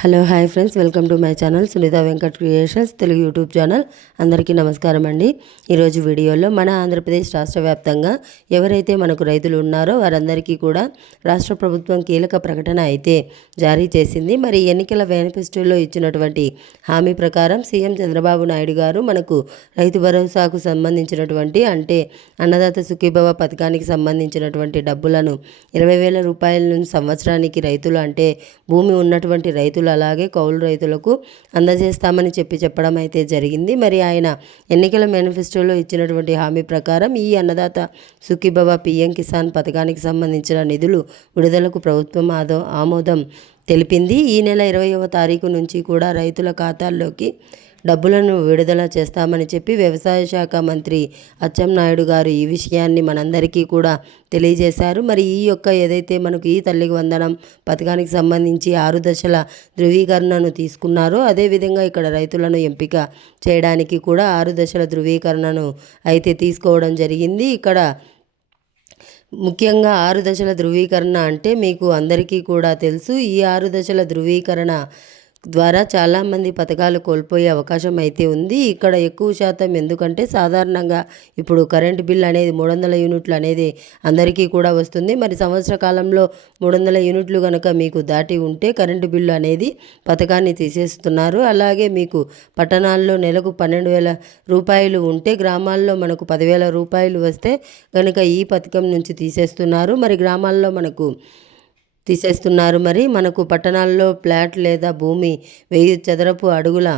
Hello hi friends. Welcome to my channel Sunitha Venkat creations Telugu YouTube channel. అందరికీ నమస్కారం అండి. ఈరోజు వీడియోలో మన ఆంధ్రప్రదేశ్ రాష్ట్ర వ్యాప్తంగా ఎవరైతే మనకు రైతులు ఉన్నారో వారందరికీ కూడా రాష్ట్ర ప్రభుత్వం కీలక ప్రకటన అయితే జారీ చేసింది. మరి ఎన్నికల మేనిఫెస్టోలో ఇచ్చినటువంటి హామీ ప్రకారం సీఎం చంద్రబాబు నాయుడు గారు మనకు రైతు భరోసాకు సంబంధించినటువంటి అంటే అన్నదాత సుఖీభవ పథకానికి సంబంధించినటువంటి డబ్బులను ఇరవై వేల రూపాయల నుంచి సంవత్సరానికి రైతులు అంటే భూమి ఉన్నటువంటి రైతులు అలాగే కౌలు రైతులకు అందజేస్తామని చెప్పి చెప్పడం అయితే జరిగింది. మరి ఆయన ఎన్నికల మేనిఫెస్టోలో ఇచ్చినటువంటి హామీ ప్రకారం ఈ అన్నదాత సుఖీబాబా పిఎం కిసాన్ పథకానికి సంబంధించిన నిధులు విడుదలకు ప్రభుత్వం ఆదో ఆమోదం తెలిపింది. ఈ నెల ఇరవైవ తారీఖు నుంచి కూడా రైతుల ఖాతాల్లోకి డబ్బులను విడుదల చేస్తామని చెప్పి వ్యవసాయ శాఖ మంత్రి అచ్చెన్నాయుడు గారు ఈ విషయాన్ని మనందరికీ కూడా తెలియజేశారు. మరి ఈ యొక్క ఏదైతే మనకు ఈ తల్లికి వందనం పథకానికి సంబంధించి ఆరు దశల ధృవీకరణను తీసుకున్నారో అదేవిధంగా ఇక్కడ రైతులను ఎంపిక చేయడానికి కూడా ఆరు దశల ధృవీకరణను అయితే తీసుకోవడం జరిగింది. ఇక్కడ ముఖ్యంగా ఆరు దశల ధృవీకరణ అంటే మీకు అందరికీ కూడా తెలుసు. ఈ ఆరు దశల ధృవీకరణ ద్వారా చాలామంది పథకాలు కోల్పోయే అవకాశం అయితే ఉంది. ఇక్కడ ఎక్కువ శాతం ఎందుకంటే సాధారణంగా ఇప్పుడు కరెంటు బిల్ అనేది మూడు వందల యూనిట్లు అనేది అందరికీ కూడా వస్తుంది. మరి సంవత్సర కాలంలో మూడు వందల యూనిట్లు కనుక మీకు దాటి ఉంటే కరెంటు బిల్లు అనేది పథకాన్ని తీసేస్తున్నారు. అలాగే మీకు పట్టణాల్లో నెలకు పన్నెండు వేల రూపాయలు ఉంటే గ్రామాల్లో మనకు పదివేల రూపాయలు వస్తే కనుక ఈ పథకం నుంచి తీసేస్తున్నారు. మరి గ్రామాల్లో మనకు తీసేస్తున్నారు. మరి మనకు పట్టణాల్లో ఫ్లాట్ లేదా భూమి వెయ్యి చదరపు అడుగుల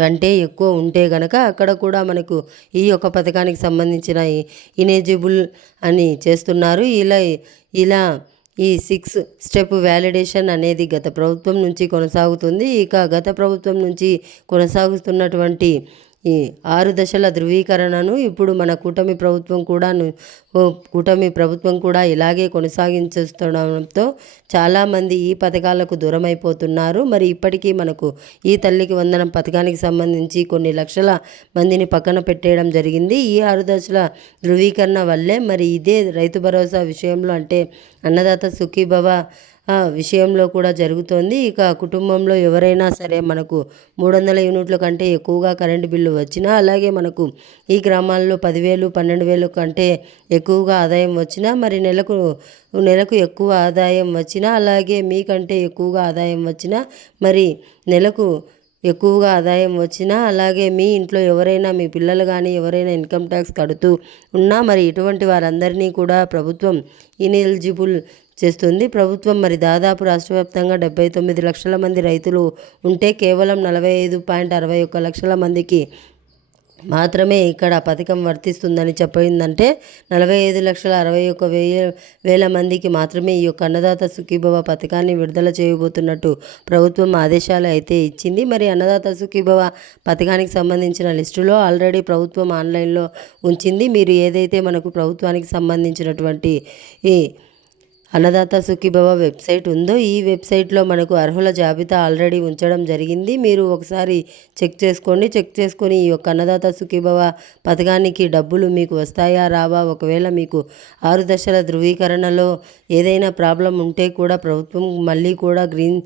కంటే ఎక్కువ ఉంటే గనక అక్కడ కూడా మనకు ఈ యొక్క పథకానికి సంబంధించిన ఇనేజిబుల్ అని చేస్తున్నారు. ఇలా ఇలా ఈ సిక్స్ స్టెప్ వ్యాలిడేషన్ అనేది గత ప్రభుత్వం నుంచి కొనసాగుతుంది. ఇక గత ప్రభుత్వం నుంచి కొనసాగుతున్నటువంటి ఈ ఆరు దశల ధృవీకరణను ఇప్పుడు మన కూటమి ప్రభుత్వం కూడా కూటమి ప్రభుత్వం కూడా ఇలాగే కొనసాగించేస్తుండడంతో చాలామంది ఈ పథకాలకు దూరమైపోతున్నారు. మరి ఇప్పటికీ మనకు ఈ తల్లికి వందనం పథకానికి సంబంధించి కొన్ని లక్షల మందిని పక్కన పెట్టేయడం జరిగింది. ఈ ఆరు దశల ధృవీకరణ వల్లే మరి ఇదే రైతు భరోసా విషయంలో అంటే అన్నదాత సుఖీభవ విషయంలో కూడా జరుగుతోంది. ఇక కుటుంబంలో ఎవరైనా సరే మనకు మూడు వందల యూనిట్ల కంటే ఎక్కువగా కరెంటు బిల్లు వచ్చినా అలాగే మనకు ఈ గ్రామాల్లో పదివేలు పన్నెండు వేలు కంటే ఎక్కువగా ఆదాయం వచ్చినా మరి నెలకు నెలకు ఎక్కువ ఆదాయం వచ్చినా అలాగే మీకంటే ఎక్కువగా ఆదాయం వచ్చినా మరి నెలకు ఎక్కువగా ఆదాయం వచ్చినా అలాగే మీ ఇంట్లో ఎవరైనా మీ పిల్లలు కానీ ఎవరైనా ఇన్కమ్ ట్యాక్స్ కడుతూ ఉన్నా మరి ఇటువంటి వారందరినీ కూడా ప్రభుత్వం ఇన్ఎలిజిబుల్ చేస్తుంది. ప్రభుత్వం మరి దాదాపు రాష్ట్ర వ్యాప్తంగా డెబ్బై తొమ్మిది లక్షల మంది రైతులు ఉంటే కేవలం నలభై ఐదు పాయింట్ అరవై ఒక్క లక్షల మందికి మాత్రమే ఇక్కడ పథకం వర్తిస్తుందని చెప్పిందంటే నలభై ఐదు లక్షల అరవై ఒక వెయ్యి వేల మందికి మాత్రమే ఈ యొక్క అన్నదాత సుఖీభవ పథకాన్ని విడుదల చేయబోతున్నట్టు ప్రభుత్వం ఆదేశాలు అయితే ఇచ్చింది. మరి అన్నదాత సుఖీభవ పథకానికి సంబంధించిన లిస్టులో ఆల్రెడీ ప్రభుత్వం ఆన్లైన్లో ఉంచింది. మీరు ఏదైతే మనకు ప్రభుత్వానికి సంబంధించినటువంటి ఈ అన్నదాత సుఖీభవ వెబ్సైట్ ఉందో ఈ వెబ్సైట్లో మనకు అర్హుల జాబితా ఆల్రెడీ ఉంచడం జరిగింది. మీరు ఒకసారి చెక్ చేసుకోండి. చెక్ చేసుకొని ఈ యొక్క అన్నదాత సుఖీభవ పథకానికి డబ్బులు మీకు వస్తాయా రావా? ఒకవేళ మీకు ఆరు దశల ధృవీకరణలో ఏదైనా ప్రాబ్లం ఉంటే కూడా ప్రభుత్వం మళ్ళీ కూడా గ్రీన్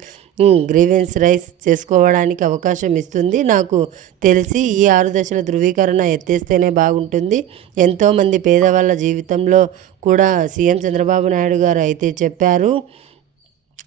గ్రీవెన్స్ రైస్ చేసుకోవడానికి అవకాశం ఇస్తుంది. నాకు తెలిసి ఈ ఆరు దశల ధృవీకరణ ఎత్తేస్తేనే బాగుంటుంది. ఎంతోమంది పేదవాళ్ళ జీవితంలో కూడా సీఎం చంద్రబాబు నాయుడు గారు అయితే చెప్పారు.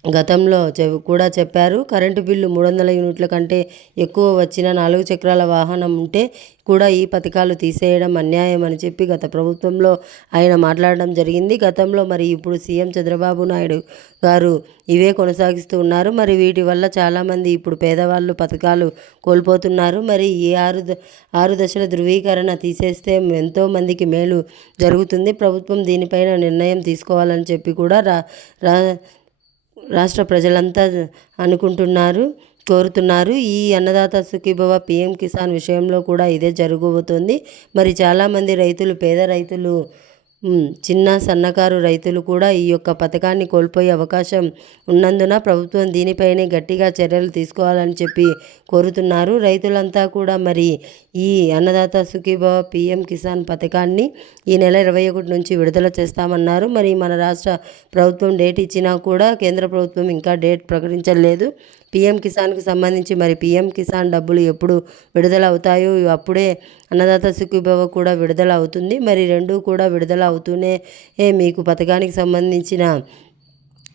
గతంలో కూడా చెప్పారు. కరెంటు బిల్లు మూడు వందల యూనిట్ల కంటే ఎక్కువ వచ్చిన నాలుగు చక్రాల వాహనం ఉంటే కూడా ఈ పథకాలు తీసేయడం అన్యాయం అని చెప్పి గత ప్రభుత్వంలో ఆయన మాట్లాడడం జరిగింది. గతంలో మరి ఇప్పుడు సీఎం చంద్రబాబు నాయుడు గారు ఇవే కొనసాగిస్తూ ఉన్నారు. మరి వీటి వల్ల చాలామంది ఇప్పుడు పేదవాళ్ళు పథకాలు కోల్పోతున్నారు. మరి ఈ ఆరు ఆరు దశల ధృవీకరణ తీసేస్తే ఎంతో మందికి మేలు జరుగుతుంది. ప్రభుత్వం దీనిపైన నిర్ణయం తీసుకోవాలని చెప్పి కూడా రా రాష్ట్ర ప్రజలంతా అనుకుంటున్నారు కోరుతున్నారు. ఈ అన్నదాత సుఖీభవ పిఎం కిసాన్ విషయంలో కూడా ఇదే జరగబోతోంది. మరి చాలామంది రైతులు పేద రైతులు చిన్న సన్నకారు రైతులు కూడా ఈ యొక్క పథకాన్ని కోల్పోయే అవకాశం ఉన్నందున ప్రభుత్వం దీనిపైనే గట్టిగా చర్యలు తీసుకోవాలని చెప్పి కోరుతున్నారు. రైతులంతా కూడా మరి ఈ అన్నదాత సుఖీభవ పిఎం కిసాన్ పథకాన్ని ఈ నెల ఇరవై ఒకటి నుంచి విడుదల చేస్తామన్నారు. మరి మన రాష్ట్ర ప్రభుత్వం డేట్ ఇచ్చినా కూడా కేంద్ర ప్రభుత్వం ఇంకా డేట్ ప్రకటించలేదు. పిఎం కిసాన్కు సంబంధించి మరి పిఎం కిసాన్ డబ్బులు ఎప్పుడు విడుదల అవుతాయో అప్పుడే అన్నదాత సుఖీభవ కూడా విడుదల అవుతుంది మరి రెండు కూడా విడుదల అవుతూనే మీకు పథకానికి సంబంధించిన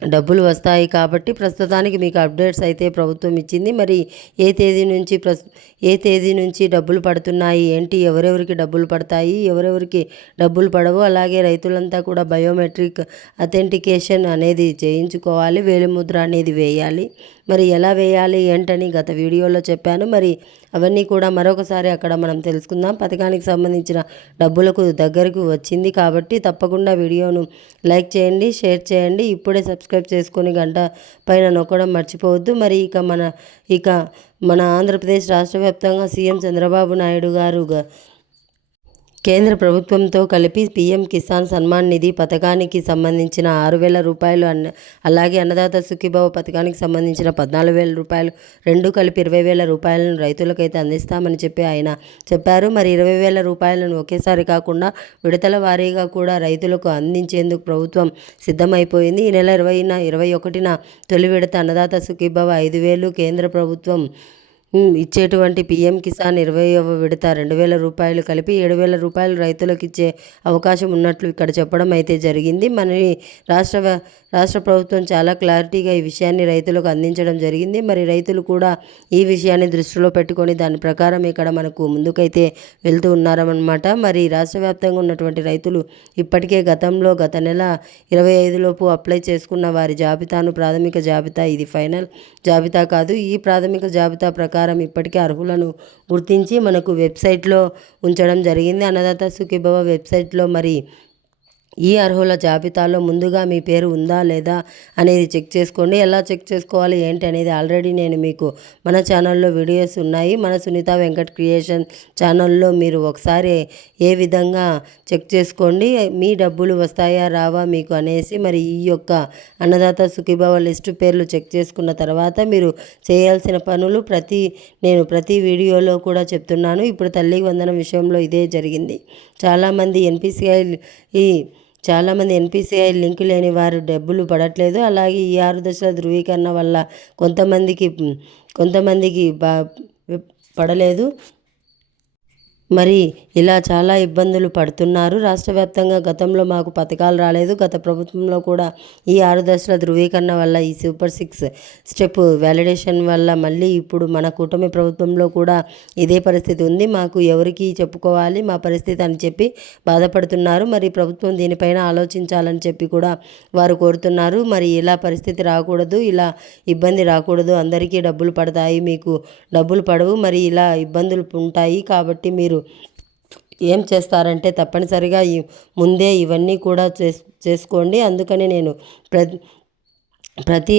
డబ్బులు వస్తాయి కాబట్టి ప్రస్తుతానికి మీకు అప్డేట్స్ అయితే ప్రభుత్వం ఇచ్చింది. మరి ఏ తేదీ నుంచి ప్రస్ ఏ తేదీ నుంచి డబ్బులు పడుతున్నాయి? ఏంటి? ఎవరెవరికి డబ్బులు పడతాయి? ఎవరెవరికి డబ్బులు పడవు? అలాగే రైతులంతా కూడా బయోమెట్రిక్ అథెంటికేషన్ అనేది చేయించుకోవాలి. వేలిముద్ర అనేది వేయాలి. మరి ఎలా వేయాలి ఏంటని గత వీడియోలో చెప్పాను. మరి అవన్నీ కూడా మరొకసారి అక్కడ మనం తెలుసుకుందాం. పథకానికి సంబంధించిన డబ్బులకు దగ్గరకు వచ్చింది కాబట్టి తప్పకుండా వీడియోను లైక్ చేయండి షేర్ చేయండి. ఇప్పుడే సబ్స్క్రైబ్ చేసుకొని గంట పైన నొక్కడం మర్చిపోవద్దు. మరి ఇక మన ఇక మన ఆంధ్రప్రదేశ్ రాష్ట్ర వ్యాప్తంగా సీఎం చంద్రబాబు నాయుడు గారు కేంద్ర ప్రభుత్వంతో కలిపి పీఎం కిసాన్ సన్మాన్ నిధి పథకానికి సంబంధించిన ఆరు వేల రూపాయలు అన్న అలాగే అన్నదాత సుఖీభావ పథకానికి సంబంధించిన పద్నాలుగు వేల రూపాయలు రెండు కలిపి ఇరవై వేల రూపాయలను రైతులకైతే అందిస్తామని చెప్పి ఆయన చెప్పారు. మరి ఇరవై వేల రూపాయలను ఒకేసారి కాకుండా విడతల వారీగా కూడా రైతులకు అందించేందుకు ప్రభుత్వం సిద్ధమైపోయింది. ఈ నెల ఇరవైన ఇరవై ఒకటిన తొలి విడత అన్నదాత సుఖీభావ ఐదు వేలు కేంద్ర ప్రభుత్వం ఇచ్చేటువంటి పీఎం కిసాన్ ఇరవైవ విడత రెండు వేల రూపాయలు కలిపి ఏడు వేల రూపాయలు రైతులకు ఇచ్చే అవకాశం ఉన్నట్లు ఇక్కడ చెప్పడం అయితే జరిగింది. మన రాష్ట్ర రాష్ట్ర ప్రభుత్వం చాలా క్లారిటీగా ఈ విషయాన్ని రైతులకు అందించడం జరిగింది. మరి రైతులు కూడా ఈ విషయాన్ని దృష్టిలో పెట్టుకొని దాని ప్రకారం ఇక్కడ మనకు ముందుకైతే వెళ్తూ ఉన్నారన్నమాట. మరి రాష్ట్ర వ్యాప్తంగా ఉన్నటువంటి రైతులు ఇప్పటికే గతంలో గత నెల ఇరవై ఐదులోపు అప్లై చేసుకున్న వారి జాబితాను ప్రాథమిక జాబితా ఇది ఫైనల్ జాబితా కాదు. ఈ ప్రాథమిక జాబితా ప్రకారం ఇప్పటికే అర్హులను గుర్తించి మనకు వెబ్సైట్లో ఉంచడం జరిగింది. అన్నదాత సుఖీభవ వెబ్సైట్లో మరి ఈ అర్హుల జాబితాలో ముందుగా మీ పేరు ఉందా లేదా అనేది చెక్ చేసుకోండి. ఎలా చెక్ చేసుకోవాలి ఏంటి అనేది ఆల్రెడీ నేను మీకు మన ఛానల్లో వీడియోస్ ఉన్నాయి. మన సునీత వెంకట్ క్రియేషన్ ఛానల్లో మీరు ఒకసారి ఏ విధంగా చెక్ చేసుకోండి మీ డబ్బులు వస్తాయా రావా మీకు అనేసి మరి ఈ యొక్క అన్నదాత సుఖీభావ లిస్టు పేర్లు చెక్ చేసుకున్న తర్వాత మీరు చేయాల్సిన పనులు ప్రతి నేను ప్రతి వీడియోలో కూడా చెప్తున్నాను. ఇప్పుడు తల్లి వందనం విషయంలో ఇదే జరిగింది. చాలామంది ఎన్పిసిఐ ఈ చాలామంది ఎన్పిసిఐ లింక్ లేని వారు డబ్బులు పడట్లేదు. అలాగే ఈ ఆరు దశల ధృవీకరణ వల్ల కొంతమందికి కొంతమందికి బా పడలేదు. మరి ఇలా చాలా ఇబ్బందులు పడుతున్నారు. రాష్ట్ర వ్యాప్తంగా గతంలో మాకు పథకాలు రాలేదు. గత ప్రభుత్వంలో కూడా ఈ ఆరు దశల ధృవీకరణ వల్ల ఈ సూపర్ సిక్స్ స్టెప్ వ్యాలిడేషన్ వల్ల మళ్ళీ ఇప్పుడు మన కూటమి ప్రభుత్వంలో కూడా ఇదే పరిస్థితి ఉంది. మాకు ఎవరికి చెప్పుకోవాలి మా పరిస్థితి అని చెప్పి బాధపడుతున్నారు. మరి ప్రభుత్వం దీనిపైన ఆలోచించాలని చెప్పి కూడా వారు కోరుతున్నారు. మరి ఇలా పరిస్థితి రాకూడదు ఇలా ఇబ్బంది రాకూడదు. అందరికీ డబ్బులు పడతాయి మీకు డబ్బులు పడవు. మరి ఇలా ఇబ్బందులు ఉంటాయి కాబట్టి మీరు ఏం చేస్తారంటే తప్పనిసరిగా ఈ ముందే ఇవన్నీ కూడా చేస్ చేసుకోండి. అందుకని నేను ప్ర ప్రతి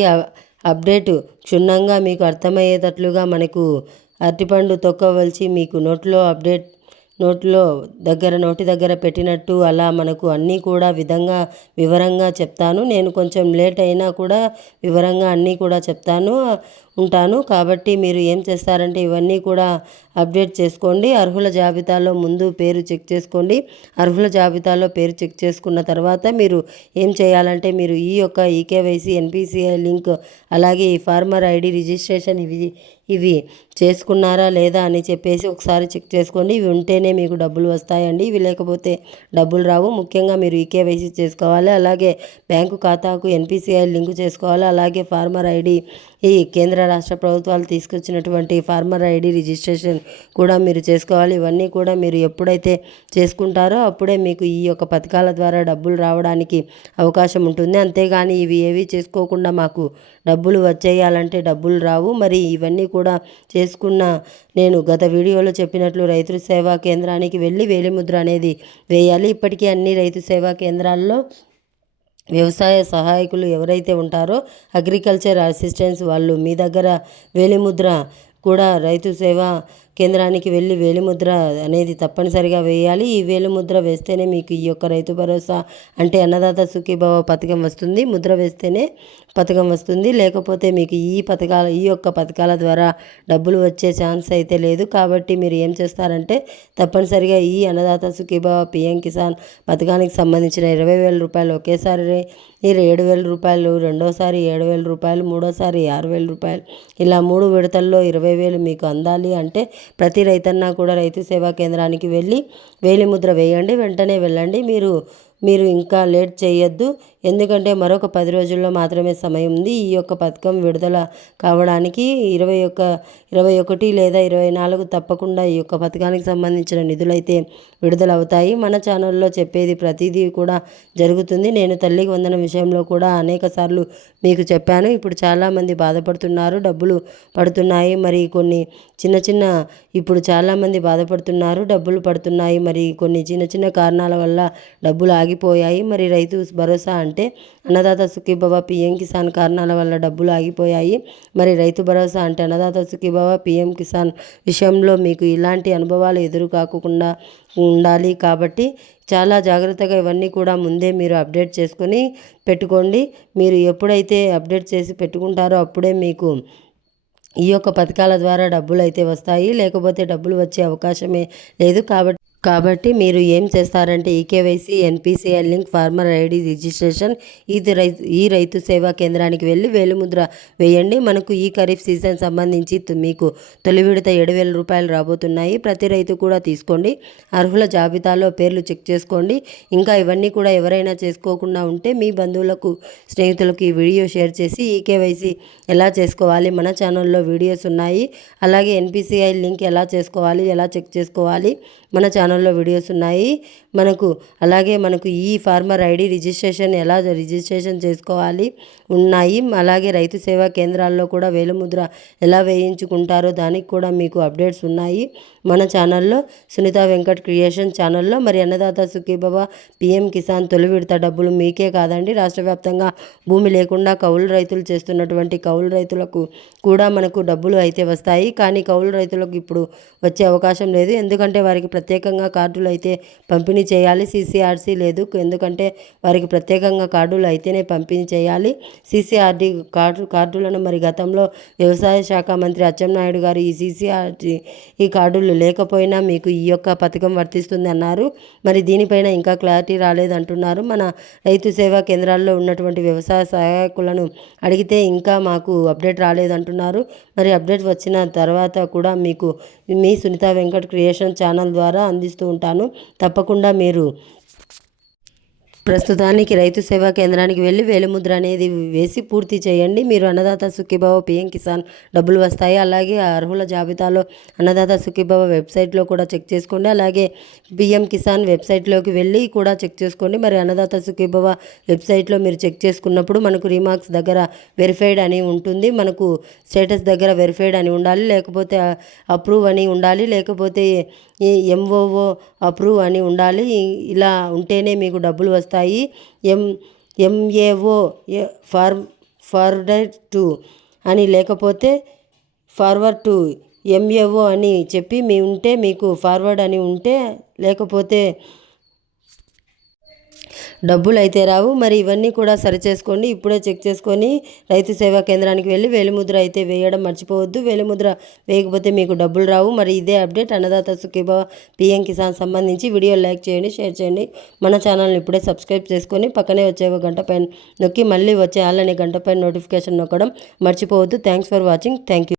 అప్డేటు క్షుణ్ణంగా మీకు అర్థమయ్యేటట్లుగా మనకు అరటిపండు తొక్కవలిచి మీకు నోట్లో అప్డేట్ నోట్లో దగ్గర నోటి దగ్గర పెట్టినట్టు అలా మనకు అన్నీ కూడా విధంగా వివరంగా చెప్తాను. నేను కొంచెం లేట్ అయినా కూడా వివరంగా అన్నీ కూడా చెప్తాను. ఉంటాను. కాబట్టి మీరు ఏం చేస్తారంటే ఇవన్నీ కూడా అప్డేట్ చేసుకోండి. అర్హుల జాబితాలో ముందు పేరు చెక్ చేసుకోండి. అర్హుల జాబితాలో పేరు చెక్ చేసుకున్న తర్వాత మీరు ఏం చేయాలంటే మీరు ఈ యొక్క ఈకేవైసీ ఎన్పిసిఐ లింక్ అలాగే ఈ ఫార్మర్ ఐడి రిజిస్ట్రేషన్ ఇవి ఇవి చేసుకున్నారా లేదా అని చెప్పేసి ఒకసారి చెక్ చేసుకోండి. ఇవి ఉంటేనే మీకు డబ్బులు వస్తాయండి. ఇవి లేకపోతే డబ్బులు రావు. ముఖ్యంగా మీరు ఈకేవైసీ చేసుకోవాలి. అలాగే బ్యాంకు ఖాతాకు ఎన్పిసిఐ లింక్ చేసుకోవాలి. అలాగే ఫార్మర్ ఐడి ఈ కేంద్ర రాష్ట్ర ప్రభుత్వాలు తీసుకొచ్చినటువంటి ఫార్మర్ ఐడి రిజిస్ట్రేషన్ కూడా మీరు చేసుకోవాలి. ఇవన్నీ కూడా మీరు ఎప్పుడైతే చేసుకుంటారో అప్పుడే మీకు ఈ యొక్క పథకాల ద్వారా డబ్బులు రావడానికి అవకాశం ఉంటుంది. అంతేగాని ఇవి ఏవి చేసుకోకుండా మాకు డబ్బులు వచ్చేయాలంటే డబ్బులు రావు. మరి ఇవన్నీ కూడా చేసుకున్న నేను గత వీడియోలో చెప్పినట్లు రైతు సేవా కేంద్రానికి వెళ్ళి వేలిముద్ర అనేది వేయాలి. ఇప్పటికీ అన్ని రైతు సేవా కేంద్రాల్లో వ్యవసాయ సహాయకులు ఎవరైతే ఉంటారో అగ్రికల్చర్ అసిస్టెంట్స్ వాళ్ళు మీ దగ్గర వేలిముద్ర కూడా రైతు సేవా కేంద్రానికి వెళ్ళి వేలిముద్ర అనేది తప్పనిసరిగా వేయాలి. ఈ వేలిముద్ర వేస్తేనే మీకు ఈ యొక్క రైతు భరోసా అంటే అన్నదాత సుఖీభవ పథకం వస్తుంది. ముద్ర వేస్తేనే పథకం వస్తుంది. లేకపోతే మీకు ఈ పథకాల ఈ యొక్క పథకాల ద్వారా డబ్బులు వచ్చే ఛాన్స్ అయితే లేదు. కాబట్టి మీరు ఏం చేస్తారంటే తప్పనిసరిగా ఈ అన్నదాత సుఖీభవ పిఎం కిసాన్ పథకానికి సంబంధించిన ఇరవై వేల రూపాయలు ఒకేసారి ఈ ఏడు వేల రూపాయలు రెండోసారి ఏడు వేల రూపాయలు మూడోసారి ఆరు వేల రూపాయలు ఇలా మూడు విడతల్లో ఇరవై వేలు మీకు అందాలి అంటే ప్రతి రైతన్నా కూడా రైతు సేవా కేంద్రానికి వెళ్ళి వేలిముద్ర వేయండి వెంటనే వెళ్ళండి. మీరు మీరు ఇంకా లేట్ చేయొద్దు. ఎందుకంటే మరొక పది రోజుల్లో మాత్రమే సమయం ఉంది. ఈ యొక్క పథకం విడుదల కావడానికి ఇరవై ఒక్క ఇరవై ఒకటి లేదా ఇరవై నాలుగు తప్పకుండా ఈ యొక్క పథకానికి సంబంధించిన నిధులైతే విడుదల అవుతాయి మన ఛానల్లో చెప్పేది ప్రతిదీ కూడా జరుగుతుంది. నేను తల్లికి వందన విషయంలో కూడా అనేక సార్లు మీకు చెప్పాను. ఇప్పుడు చాలామంది బాధపడుతున్నారు డబ్బులు పడుతున్నాయి మరి కొన్ని చిన్న చిన్న ఇప్పుడు చాలామంది బాధపడుతున్నారు డబ్బులు పడుతున్నాయి మరి కొన్ని చిన్న చిన్న కారణాల వల్ల డబ్బులు ఆగిపోయాయి మరి రైతు భరోసా అంటే అన్నదాత సుఖీభవ పీఎం కిసాన్ కారణాల వల్ల డబ్బులు ఆగిపోయాయి. మరి రైతు భరోసా అంటే అన్నదాత సుఖీభవ పీఎం కిసాన్ విషయంలో మీకు ఇలాంటి అనుభవాలు ఎదురు కాకుండా ఉండాలి కాబట్టి చాలా జాగ్రత్తగా ఇవన్నీ కూడా ముందే మీరు అప్డేట్ చేసుకొని పెట్టుకోండి. మీరు ఎప్పుడైతే అప్డేట్ చేసి పెట్టుకుంటారో అప్పుడే మీకు ఈ యొక్క పథకాల ద్వారా డబ్బులు అయితే వస్తాయి. లేకపోతే డబ్బులు వచ్చే అవకాశమే లేదు కాబట్టి కాబట్టి మీరు ఏం చేస్తారంటే eKYC NPCI link farmer ID registration ఇది రైతు ఈ రైతు సేవా కేంద్రానికి వెళ్ళి వేలుముద్ర వేయండి. మనకు ఈ ఖరీఫ్ సీజన్ సంబంధించి మీకు తొలి విడత ఏడు వేల రూపాయలు రాబోతున్నాయి. ప్రతి రైతు కూడా తీసుకోండి. అర్హుల జాబితాలో పేర్లు చెక్ చేసుకోండి. ఇంకా ఇవన్నీ కూడా ఎవరైనా చేసుకోకుండా ఉంటే మీ బంధువులకు స్నేహితులకు ఈ వీడియో షేర్ చేసి ఈ కేవైసీ ఎలా చేసుకోవాలి మన ఛానల్లో వీడియోస్ ఉన్నాయి. అలాగే ఎన్పిసిఐ లింక్ ఎలా చేసుకోవాలి ఎలా చెక్ చేసుకోవాలి మన ఛానల్లో వీడియోస్ ఉన్నాయి. మనకు అలాగే మనకు ఈ ఫార్మర్ ఐడి రిజిస్ట్రేషన్ ఎలా రిజిస్ట్రేషన్ చేసుకోవాలి ఉన్నాయి. అలాగే రైతు సేవా కేంద్రాల్లో కూడా వేలుముద్ర ఎలా వేయించుకుంటారో దానికి కూడా మీకు అప్డేట్స్ ఉన్నాయి. మన ఛానల్లో సునీత వెంకట్ క్రియేషన్ ఛానల్లో మరి అన్నదాత సుఖీబాబా పిఎం కిసాన్ తొలి విడత డబ్బులు మీకే కాదండి. రాష్ట్ర వ్యాప్తంగా భూమి లేకుండా కౌలు రైతులు చేస్తున్నటువంటి కౌలు రైతులకు కూడా మనకు డబ్బులు అయితే వస్తాయి. కానీ కౌలు రైతులకు ఇప్పుడు వచ్చే అవకాశం లేదు. ఎందుకంటే వారికి ప్రత్యేకంగా కార్డులు అయితే పంపిణీ చేయాలి. సీసీఆర్సీ లేదు. ఎందుకంటే వారికి ప్రత్యేకంగా కార్డులు అయితేనే పంపిణీ చేయాలి. సీసీఆర్డీ కార్డు కార్డులను మరి గతంలో వ్యవసాయ శాఖ మంత్రి అచ్చెన్నాయుడు గారు ఈ సీసీఆర్డీ ఈ కార్డులు లేకపోయినా మీకు ఈ యొక్క పథకం వర్తిస్తుంది అన్నారు. మరి దీనిపైన ఇంకా క్లారిటీ రాలేదంటున్నారు. మన రైతు సేవా కేంద్రాల్లో ఉన్నటువంటి వ్యవసాయ సహాయకులను అడిగితే ఇంకా మాకు అప్డేట్ రాలేదంటున్నారు. మరి అప్డేట్ వచ్చిన తర్వాత కూడా మీకు మీ సునీత వెంకట్ క్రియేషన్ ఛానల్ ద్వారా అందిస్తూ ఉంటాను. తప్పకుండా మీరు ప్రస్తుతానికి రైతు సేవా కేంద్రానికి వెళ్ళి వేలిముద్ర అనేది వేసి పూర్తి చేయండి. మీరు అన్నదాత సుఖీభావ పిఎం కిసాన్ డబ్బులు వస్తాయి. అలాగే అర్హుల జాబితాలో అన్నదాత సుఖీభావ వెబ్సైట్లో కూడా చెక్ చేసుకోండి. అలాగే పిఎం కిసాన్ వెబ్సైట్లోకి వెళ్ళి కూడా చెక్ చేసుకోండి. మరి అన్నదాత సుఖీభావ వెబ్సైట్లో మీరు చెక్ చేసుకున్నప్పుడు మనకు రీమార్క్స్ దగ్గర వెరిఫైడ్ అని ఉంటుంది. మనకు స్టేటస్ దగ్గర వెరిఫైడ్ అని ఉండాలి. లేకపోతే అప్రూవ్ అని ఉండాలి. లేకపోతే ఎంఓఓ అప్రూవ్ అని ఉండాలి. ఇలా ఉంటేనే మీకు డబ్బులు వస్తాయి. M MAO for forward to అని లేకపోతే ఫార్వర్డ్ టు ఎంఏఓ అని చెప్పి మీ ఉంటే మీకు ఫార్వర్డ్ అని ఉంటే లేకపోతే డబ్బులు అయితే రావు. మరి ఇవన్నీ కూడా సరిచేసుకోండి ఇప్పుడే చెక్ చేసుకొని రైతు సేవా కేంద్రానికి వెళ్ళి వేలిముద్ర అయితే వేయడం మర్చిపోవద్దు. వేలిముద్ర వేయకపోతే మీకు డబ్బులు రావు. మరి ఇదే అప్డేట్. అన్నదాత సుఖీభావ పిఎం కిసాన్ సంబంధించి వీడియో లైక్ చేయండి షేర్ చేయండి. మన ఛానల్ని ఇప్పుడే సబ్స్క్రైబ్ చేసుకొని పక్కనే వచ్చే గంట పైన నొక్కి మళ్ళీ వచ్చే వాళ్ళని గంట పైన నోటిఫికేషన్ నొక్కడం మర్చిపోవద్దు. Thanks for watching thank you